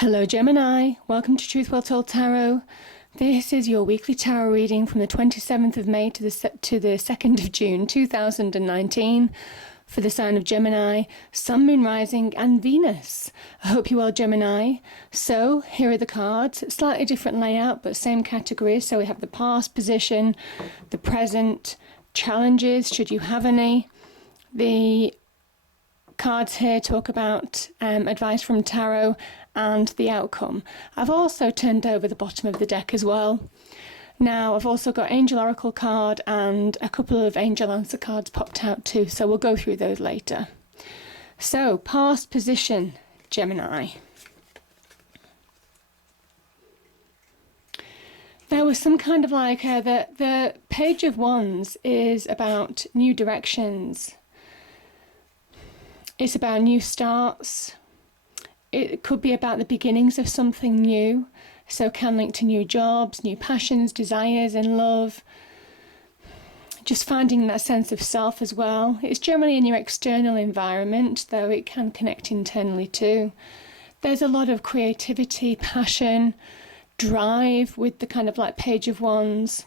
Hello Gemini, welcome to Truth Well Told Tarot. This is your weekly tarot reading from the 27th of May to the 2nd of June 2019 for the sign of Gemini, Sun, Moon, Rising and Venus. I hope you're well, Gemini. So here are the cards, slightly different layout but same categories. So we have the past position, the present, challenges should you have any. The cards here talk about advice from tarot and the outcome. I've also turned over the bottom of the deck as well. Now I've also got Angel Oracle card and a couple of Angel Answer cards popped out too, so we'll go through those later. So past position, Gemini. There was some kind of like the Page of Wands is about new directions. It's about new starts. It could be about the beginnings of something new. So can link to new jobs, new passions, desires in love. Just finding that sense of self as well. It's generally in your external environment, though it can connect internally too. There's a lot of creativity, passion, drive with the kind of like Page of Wands.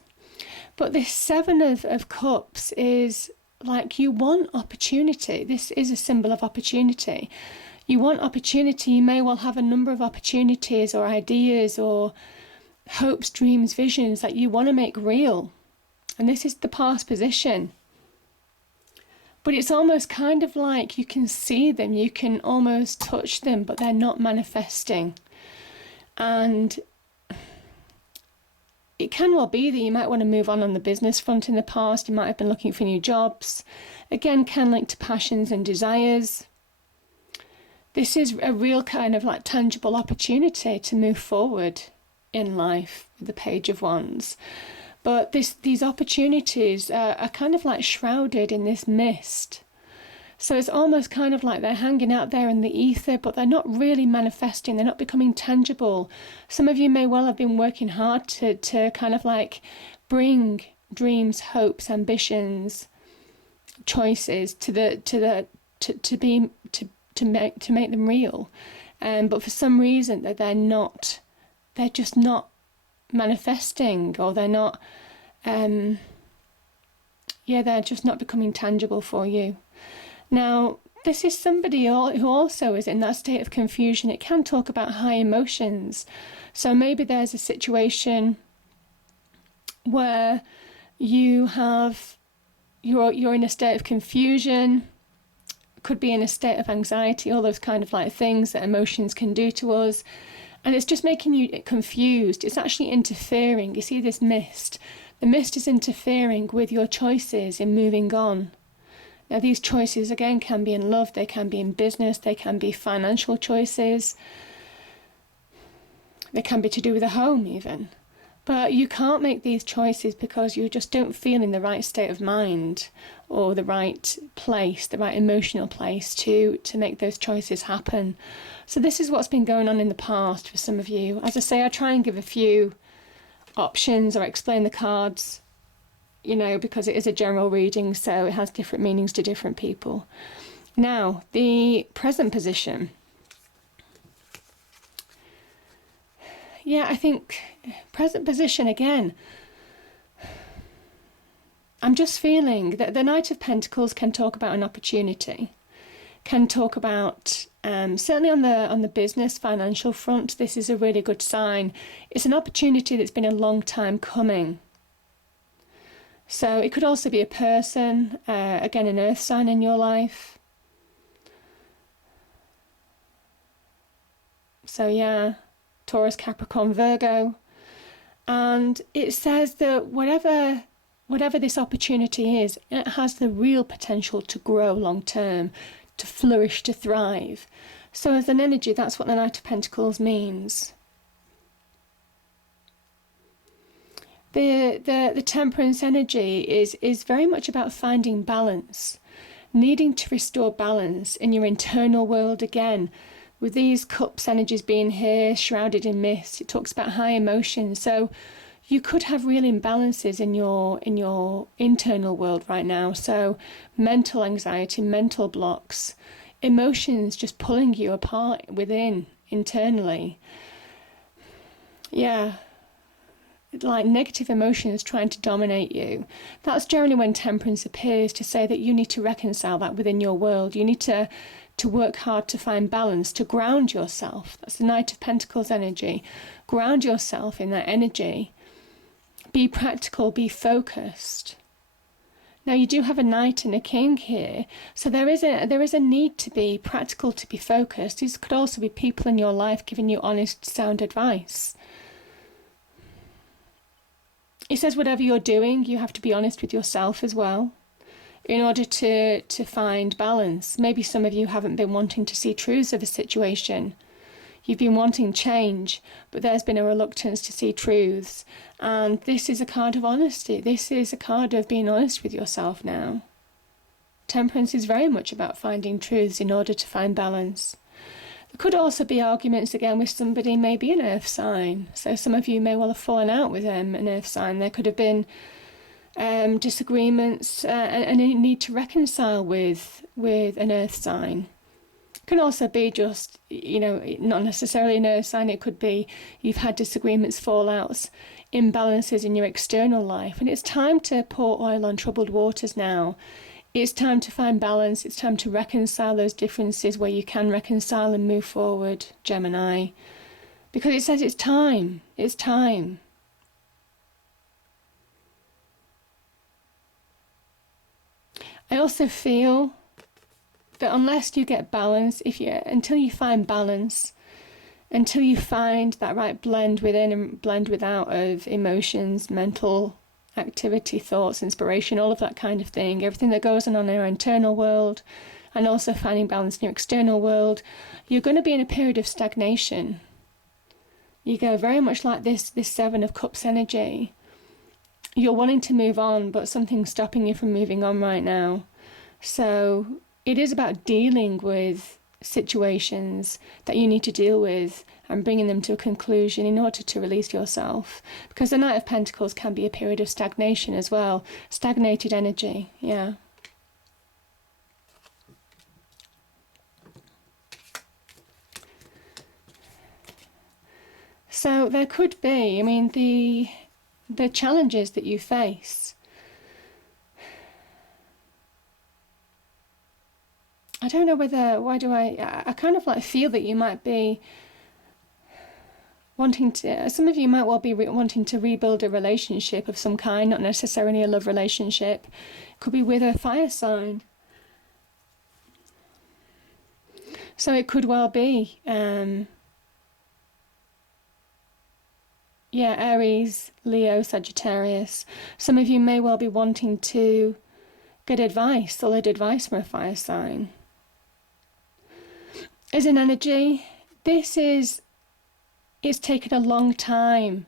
But this Seven of Cups is like you want opportunity. This is a symbol of opportunity. You want opportunity. You may well have a number of opportunities or ideas or hopes, dreams, visions that you want to make real. And this is the past position. But it's almost kind of like you can see them, you can almost touch them, but they're not manifesting. And it can well be that you might want to move on the business front in the past. You might have been looking for new jobs. Again, can link to passions and desires. This is a real kind of like tangible opportunity to move forward in life with the Page of Wands. But these opportunities are kind of like shrouded in this mist. So it's almost kind of like they're hanging out there in the ether, but they're not really manifesting. They're not becoming tangible. Some of you may well have been working hard to kind of like bring dreams, hopes, ambitions, choices to make them real. But for some reason that they're just not manifesting, or they're not they're just not becoming tangible for you. Now, this is somebody who also is in that state of confusion. It can talk about high emotions. So maybe there's a situation where you're in a state of confusion, could be in a state of anxiety, all those kind of like things that emotions can do to us. And it's just making you confused. It's actually interfering. You see this mist. The mist is interfering with your choices in moving on. Now these choices again can be in love, they can be in business, they can be financial choices. They can be to do with a home even. But you can't make these choices because you just don't feel in the right state of mind or the right place, the right emotional place to make those choices happen. So this is what's been going on in the past for some of you. As I say, I try and give a few options or explain the cards, because it is a general reading, so it has different meanings to different people. Now, the present position. Yeah, I think present position again. I'm just feeling that the Knight of Pentacles can talk about an opportunity, can talk about certainly on the business financial front. This is a really good sign. It's an opportunity that's been a long time coming. So it could also be a person, again an earth sign in your life. So yeah, Taurus, Capricorn, Virgo. And it says that whatever this opportunity is, it has the real potential to grow long term, to flourish, to thrive. So as an energy, that's what the Knight of Pentacles means. The Temperance energy is very much about finding balance, needing to restore balance in your internal world again. With these cups energies being here, shrouded in mist, it talks about high emotions. So you could have real imbalances in your internal world right now. So mental anxiety, mental blocks, emotions just pulling you apart within internally. Yeah, like negative emotions trying to dominate you. That's generally when temperance appears, to say that you need to reconcile that within your world. You need to work hard to find balance, to ground yourself. That's the Knight of Pentacles energy. Ground yourself in that energy. Be practical, be focused. Now you do have a Knight and a King here, so there is a need to be practical, to be focused. These could also be people in your life giving you honest, sound advice. It says whatever you're doing, you have to be honest with yourself as well, in order to find balance. Maybe some of you haven't been wanting to see truths of a situation. You've been wanting change, but there's been a reluctance to see truths. And this is a card of honesty. This is a card of being honest with yourself now. Temperance is very much about finding truths in order to find balance. There could also be arguments again with somebody, maybe an earth sign. So some of you may well have fallen out with an earth sign. There could have been disagreements and a need to reconcile with an earth sign. It can also be just, not necessarily an earth sign. It could be you've had disagreements, fallouts, imbalances in your external life. And it's time to pour oil on troubled waters now. It's time to find balance. It's time to reconcile those differences where you can reconcile and move forward, Gemini. Because it says it's time. It's time. I also feel that unless you get balance, until you find balance, until you find that right blend within and blend without of emotions, mental activity, thoughts, inspiration, all of that kind of thing, everything that goes on in your internal world, and also finding balance in your external world, you're going to be in a period of stagnation. You go very much like this Seven of Cups energy. You're wanting to move on, but something's stopping you from moving on right now. So it is about dealing with situations that you need to deal with and bringing them to a conclusion in order to release yourself. Because the Knight of Pentacles can be a period of stagnation as well. Stagnated energy, yeah. So there could be, the challenges that you face. I don't know I kind of feel that you might be some of you might well be wanting to rebuild a relationship of some kind, not necessarily a love relationship. It could be with a fire sign. So it could well be, Aries, Leo, Sagittarius. Some of you may well be wanting to get advice, solid advice from a fire sign. As an energy, it's taken a long time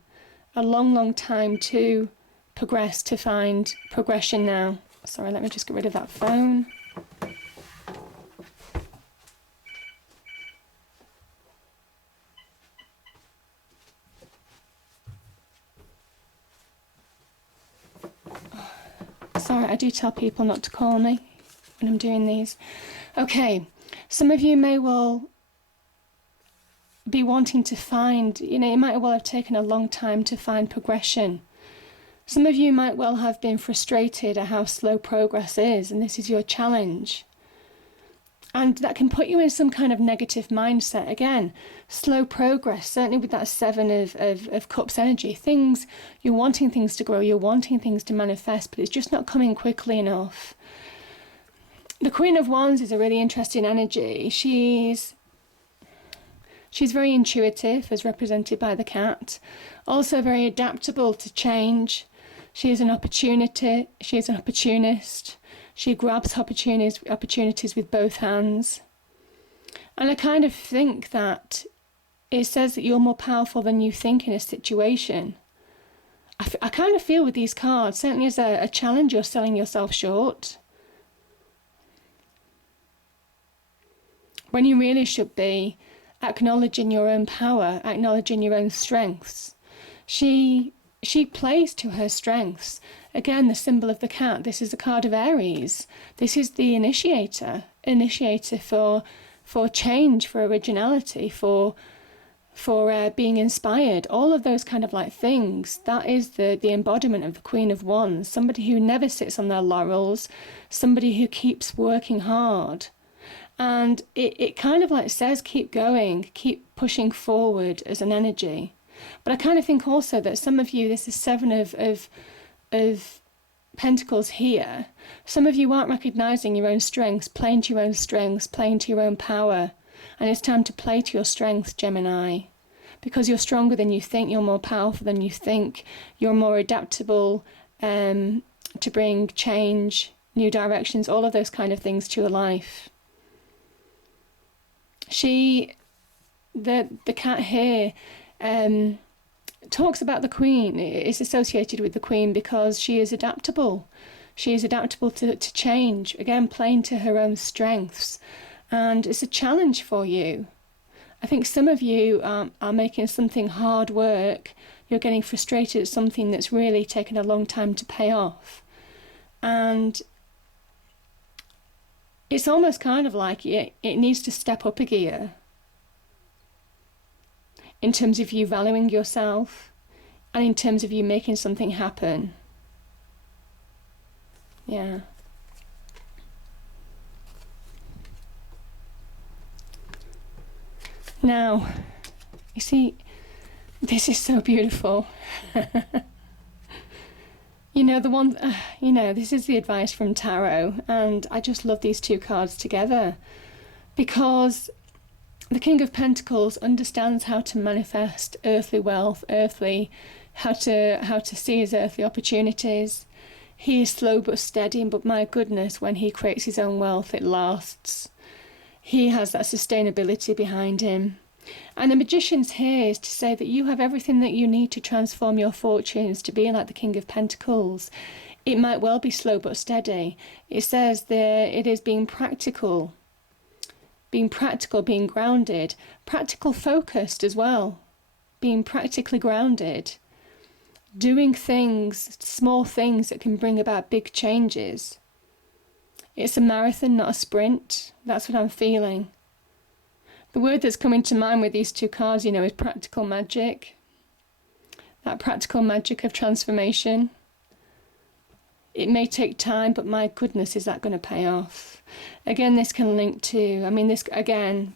to progress, to find progression now. Sorry, let me just get rid of that phone. Sorry, I do tell people not to call me when I'm doing these. Okay, some of you may well be wanting to find, it might well have taken a long time to find progression. Some of you might well have been frustrated at how slow progress is, and this is your challenge. And that can put you in some kind of negative mindset. Again, slow progress, certainly with that Seven of Cups energy. You're wanting things to grow, you're wanting things to manifest, but it's just not coming quickly enough. The Queen of Wands is a really interesting energy. She's very intuitive, as represented by the cat. Also very adaptable to change. She is an opportunist. She grabs opportunities with both hands. And I kind of think that it says that you're more powerful than you think in a situation. I kind of feel with these cards, certainly as a challenge, you're selling yourself short. When you really should be acknowledging your own power, acknowledging your own strengths. She plays to her strengths. Again, the symbol of the cat. This is the card of Aries. This is the initiator for change, for originality, for for being inspired, all of those kind of like things. That is the embodiment of the Queen of Wands, somebody who never sits on their laurels, somebody who keeps working hard. And it kind of like says, keep going, keep pushing forward as an energy. But I kind of think also that some of you, this is Seven of Pentacles here, some of you aren't recognizing your own strengths, playing to your own strengths, playing to your own power. And it's time to play to your strengths, Gemini, because you're stronger than you think, you're more powerful than you think, you're more adaptable to bring change, new directions, all of those kind of things to your life. The cat here talks about the Queen. It's associated with the Queen because she is adaptable. She is adaptable to change, again, playing to her own strengths. And it's a challenge for you. I think some of you are making something hard work. You're getting frustrated at something that's really taken a long time to pay off. And it's almost kind of like it needs to step up a gear in terms of you valuing yourself and in terms of you making something happen. Yeah. Now, you see, this is so beautiful. This is the advice from Tarot, and I just love these two cards together because the King of Pentacles understands how to manifest earthly wealth, how to seize earthly opportunities. He is slow but steady, but my goodness, when he creates his own wealth, it lasts. He has that sustainability behind him. And the Magician's here is to say that you have everything that you need to transform your fortunes to be like the King of Pentacles. It might well be slow but steady. It says there it is being practical, being grounded, practical focused as well, being practically grounded, doing things, small things that can bring about big changes. It's a marathon, not a sprint. That's what I'm feeling. The word that's coming to mind with these two cards, is practical magic. That practical magic of transformation. It may take time, but my goodness, is that going to pay off? Again, this can link to,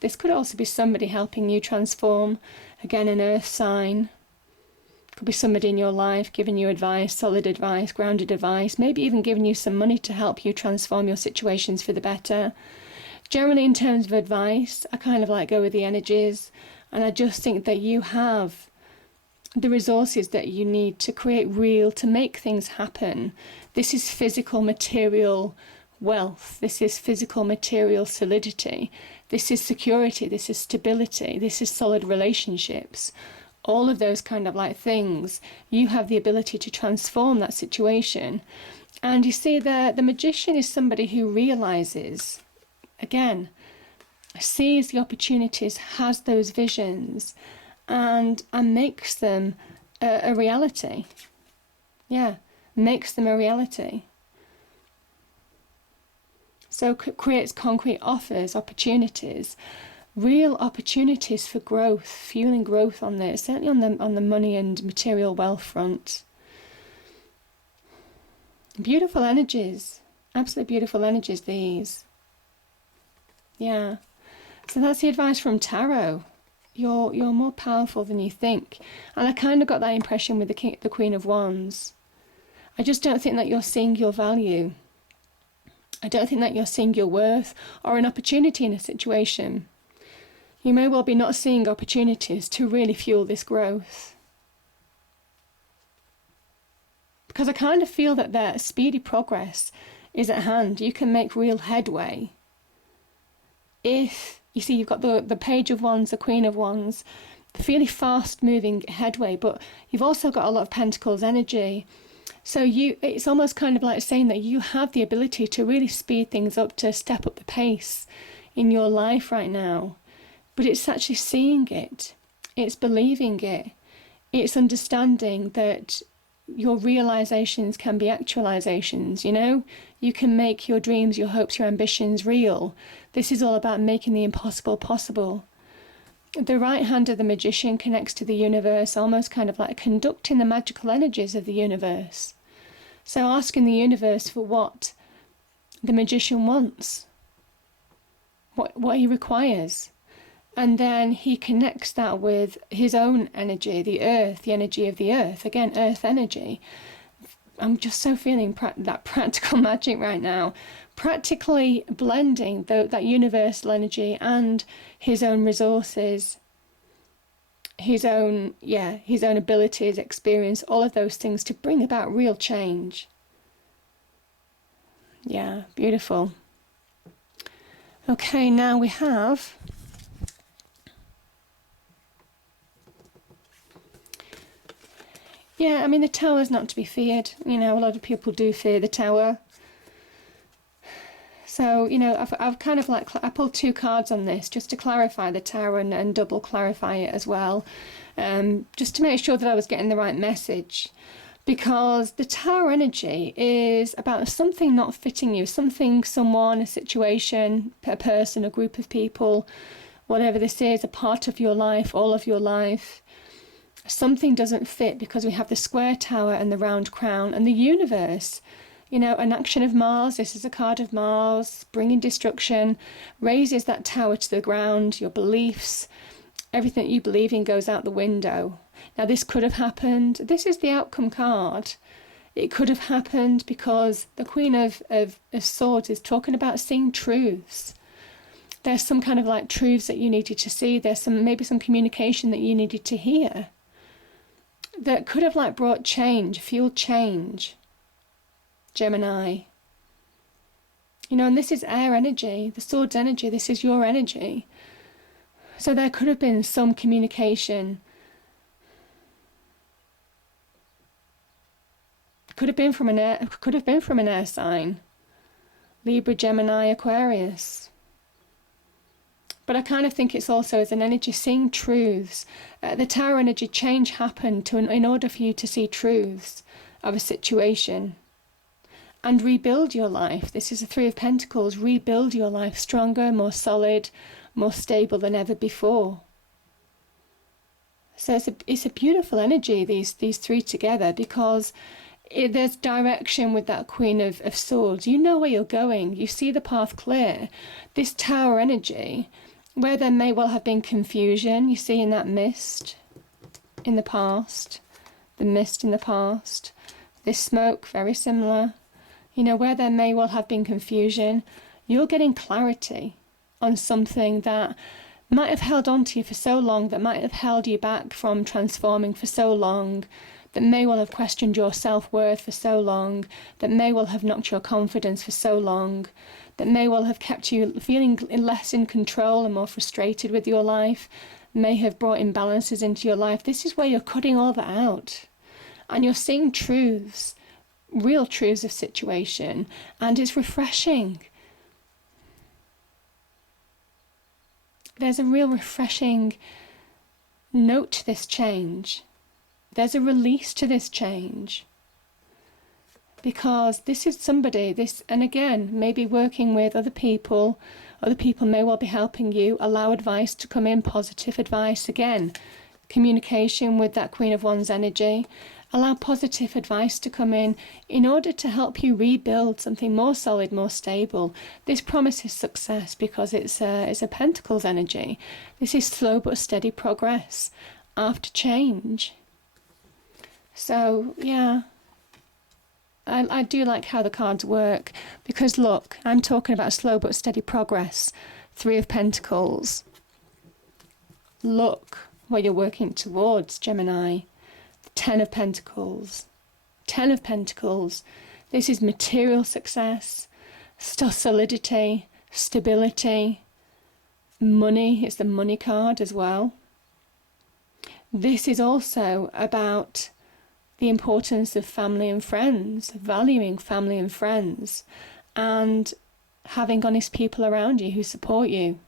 this could also be somebody helping you transform. Again, an earth sign. Could be somebody in your life giving you advice, solid advice, grounded advice, maybe even giving you some money to help you transform your situations for the better. Generally, in terms of advice, I kind of go with the energies, and I just think that you have the resources that you need to to make things happen. This is physical, material wealth. This is physical, material solidity. This is security. This is stability. This is solid relationships. All of those kind of things. You have the ability to transform that situation. And you see, the Magician is somebody who realizes, again, sees the opportunities, has those visions, and makes them a reality. Yeah, makes them a reality. So creates concrete offers, opportunities, real opportunities for growth, fueling growth on this, certainly on the money and material wealth front. Beautiful energies, absolutely beautiful energies, these. Yeah, so that's the advice from Tarot. You're more powerful than you think. And I kind of got that impression with the Queen of Wands. I just don't think that you're seeing your value. I don't think that you're seeing your worth or an opportunity in a situation. You may well be not seeing opportunities to really fuel this growth. Because I kind of feel that their speedy progress is at hand. You can make real headway. If, you see, you've got the Page of Wands, the Queen of Wands, the fairly fast-moving headway, but you've also got a lot of Pentacles energy. So it's almost kind of like saying that you have the ability to really speed things up, to step up the pace in your life right now. But it's actually seeing it. It's believing it. It's understanding that your realizations can be actualizations, You can make your dreams, your hopes, your ambitions real. This is all about making the impossible possible. The right hand of the magician connects to the universe, almost kind of like conducting the magical energies of the universe. So asking the universe for what the magician wants, what he requires. And then he connects that with his own energy, the earth, the energy of the earth. Again, earth energy. I'm just so feeling that practical magic right now. Practically blending that universal energy and his own resources, his own abilities, experience, all of those things to bring about real change. Yeah, beautiful. Okay, now we have the tower is not to be feared. A lot of people do fear the tower. So, I've kind of I pulled 2 cards on this just to clarify the tower and double clarify it as well, just to make sure that I was getting the right message. Because the tower energy is about something not fitting you, something, someone, a situation, a person, a group of people, whatever this is, a part of your life, all of your life. Something doesn't fit because we have the square tower and the round crown and the universe. An action of Mars, this is a card of Mars, bringing destruction, raises that tower to the ground, your beliefs, everything that you believe in goes out the window. Now this could have happened, this is the outcome card. It could have happened because the Queen of Swords is talking about seeing truths. There's some kind of truths that you needed to see, there's maybe some communication that you needed to hear that could have brought change, fueled change. Gemini. And this is air energy, the Swords energy, this is your energy. So there could have been some communication. Could have been from an air sign. Libra, Gemini, Aquarius. But I kind of think it's also as an energy seeing truths. The tower energy change happened in order for you to see truths of a situation and rebuild your life. This is the 3 of Pentacles. Rebuild your life stronger, more solid, more stable than ever before. So it's a beautiful energy, these 3 together, because there's direction with that Queen of Swords. You know where you're going. You see the path clear. This tower energy, where there may well have been confusion, you see in that mist in the past, the mist in the past, this smoke, very similar. Where there may well have been confusion, you're getting clarity on something that might have held on to you for so long, that might have held you back from transforming for so long, that may well have questioned your self-worth for so long, that may well have knocked your confidence for so long, that may well have kept you feeling less in control and more frustrated with your life, may have brought imbalances into your life. This is where you're cutting all that out. And you're seeing truths, real truths of situation, and it's refreshing. There's a real refreshing note to this change. There's a release to this change. Because this is somebody, and again, maybe working with other people may well be helping you. Allow advice to come in, positive advice. Again, communication with that Queen of Wands energy. Allow positive advice to come in order to help you rebuild something more solid, more stable. This promises success because it's a Pentacles energy. This is slow but steady progress after change. So, yeah, I do like how the cards work, because look, I'm talking about slow but steady progress. 3 of Pentacles. Look what you're working towards, Gemini. 10 of Pentacles. 10 of Pentacles. This is material success, solidity, stability, money. It's the money card as well. This is also about the importance of family and friends, valuing family and friends, and having honest people around you who support you.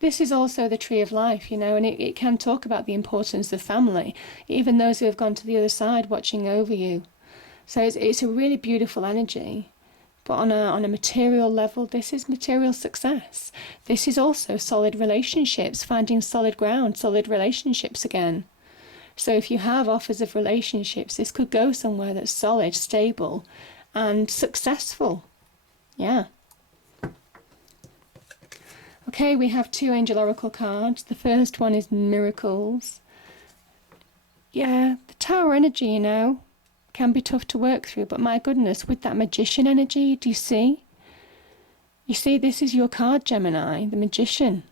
This is also the Tree of Life, and it can talk about the importance of family, even those who have gone to the other side watching over you. So it's a really beautiful energy, But on a material level, this is material success. This is also solid relationships, finding solid ground, solid relationships again. So if you have offers of relationships, this could go somewhere that's solid, stable, and successful. Yeah. Okay, we have 2 Angel Oracle cards. The first one is Miracles. Yeah, the Tower energy, you know, can be tough to work through, but my goodness, with that Magician energy, do you see? You see, this is your card, Gemini, the Magician.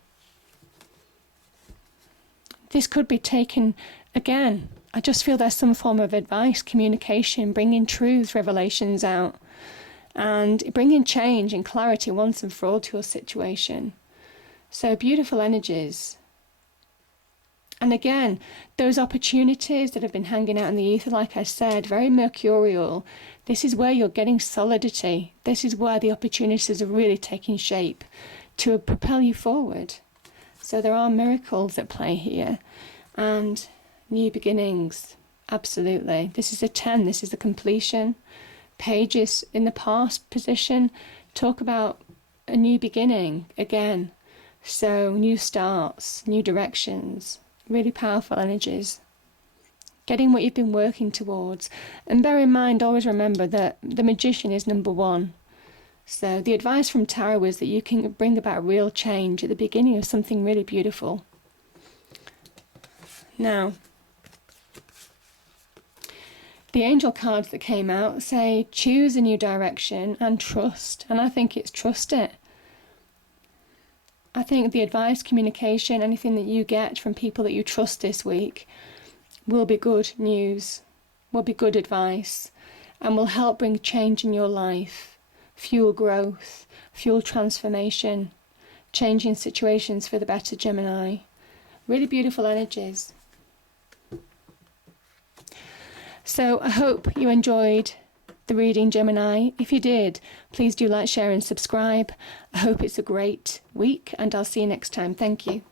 This could be taken, again, I just feel there's some form of advice, communication, bringing truths, revelations out, and bringing change and clarity once and for all to your situation. So beautiful energies. And again, those opportunities that have been hanging out in the ether, like I said, very mercurial. This is where you're getting solidity. This is where the opportunities are really taking shape to propel you forward. So there are miracles at play here. And new beginnings. Absolutely. This is a 10. This is the completion. Pages in the past position talk about a new beginning again. So new starts, new directions. Really powerful energies. Getting what you've been working towards. And bear in mind, always remember that the Magician is number 1. So the advice from Tarot is that you can bring about real change at the beginning of something really beautiful. Now, the angel cards that came out say choose a new direction and trust. And I think it's trust it. I think the advice, communication, anything that you get from people that you trust this week will be good news, will be good advice, and will help bring change in your life, fuel growth, fuel transformation, changing situations for the better, Gemini. Really beautiful energies. So I hope you enjoyed the reading, Gemini. If you did, please do like, share and subscribe. I hope it's a great week and I'll see you next time. Thank you.